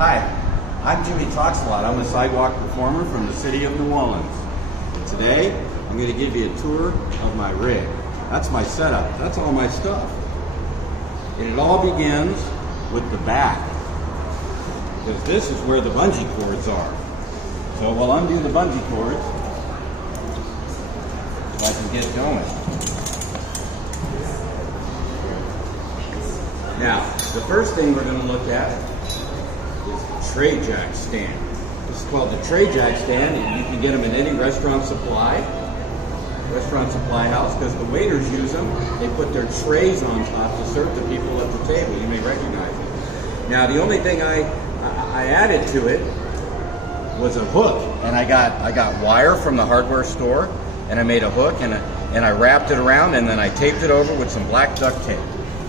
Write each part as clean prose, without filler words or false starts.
Hi, I'm Jimmy Talks-A-Lot. I'm a sidewalk performer from the city of New Orleans. And today, I'm going to give you a tour of my rig. That's my setup. That's all my stuff. And it all begins with the back, because this is where the bungee cords are. So we'll undo the bungee cords so I can get going. Now, the first thing we're going to look at is the tray jack stand. This is called the tray jack stand, and you can get them in any restaurant supply house, because the waiters use them. They put their trays on top to serve the people at the table. You may recognize it. Now, the only thing I added to it was a hook, and I got wire from the hardware store, and I made a hook, and I wrapped it around, and then I taped it over with some black duct tape.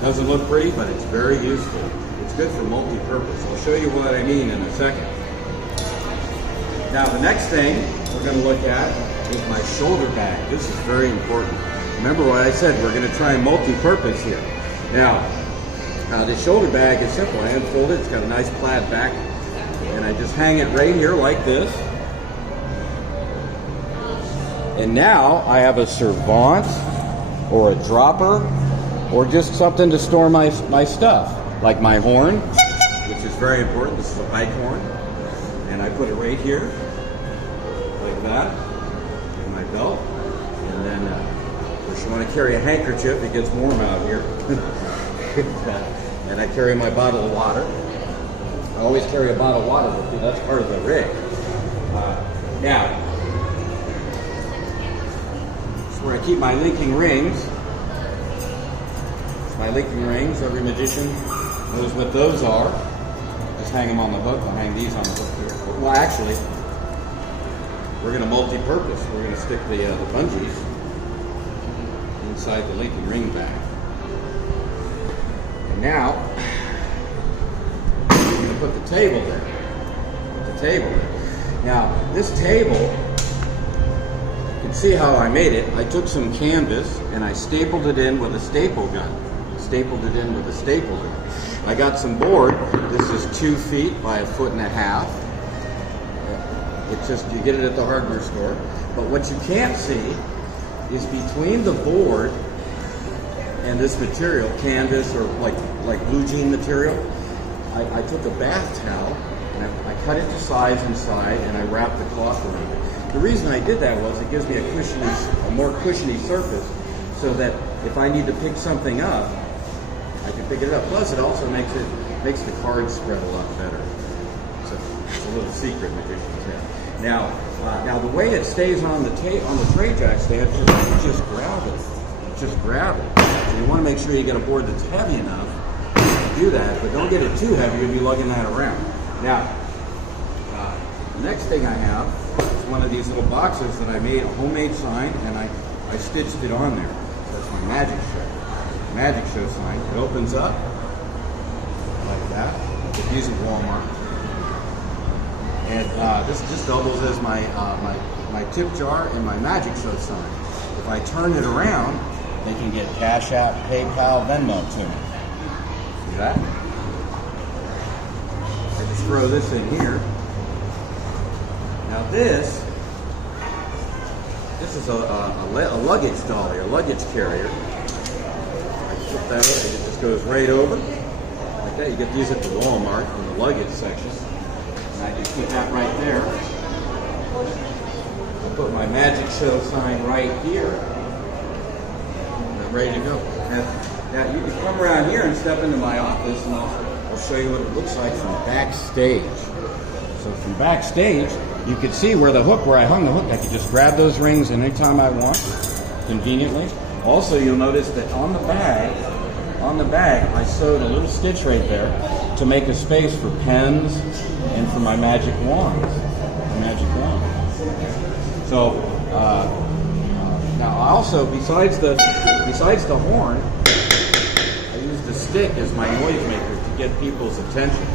Doesn't look pretty, but it's very useful. It's good for multi-purpose. I'll show you what I mean in a second. Now, the next thing we're going to look at is my shoulder bag. This is very important. Remember what I said, we're going to try multi-purpose here. Now, this shoulder bag is simple. I unfold it, it's got a nice plaid back, and I just hang it right here like this. And now I have a servant or a dropper or just something to store my stuff, like my horn, which is very important. This is a bike horn, and I put it right here, like that, in my belt. And then, of course, you want to carry a handkerchief. It gets warm out here. And I carry my bottle of water. I always carry a bottle of water with me. That's part of the rig. Now, this is where I keep my linking rings. My linking rings, every magician knows what those are. Just hang them on the hook. I'll hang these on the hook here. Well, actually, we're going to multi-purpose. We're going to stick the bungees inside the linking ring bag. And now, I'm going to put the table there. Put the table there. Now, this table, you can see how I made it. I took some canvas and I stapled it in with a staple gun. I got some board. This is 2 feet by 1.5 feet. It's just, you get it at the hardware store. But what you can't see is between the board and this material, canvas or like blue jean material, I took a bath towel and I cut it to size inside and I wrapped the cloth around it. The reason I did that was it gives me a more cushiony surface, so that if I need to pick something up, I can pick it up. Plus, it also makes the card spread a lot better. It's a little secret magician's have. Now the way it stays on the tray jack stand is you just grab it. So you want to make sure you get a board that's heavy enough to do that, but don't get it too heavy. You'll be lugging that around. Now, the next thing I have is one of these little boxes that I made, a homemade sign, and I stitched it on there. So that's my magic show sign. It opens up like that. These at Walmart, and this just doubles as my tip jar and my magic show sign. If I turn it around, they can get Cash App, PayPal, Venmo to me. See that? I just throw this in here. Now this is a luggage dolly, a luggage carrier. Flip that way, it just goes right over like that. You get these at the Walmart in the luggage section, and I just put that right there. I put my magic show sign right here, and I'm ready to go. Now you can come around here and step into my office, and I'll show you what it looks like from backstage. So from backstage, you can see where I hung the hook. I can just grab those rings anytime I want, conveniently. Also, you'll notice that on the bag, I sewed a little stitch right there to make a space for pens and for my magic wands. So now, also besides the horn, I used the stick as my noise maker to get people's attention.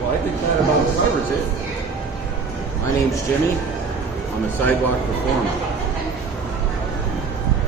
Well, I think that about covers it. My name's Jimmy. I'm a sidewalk performer.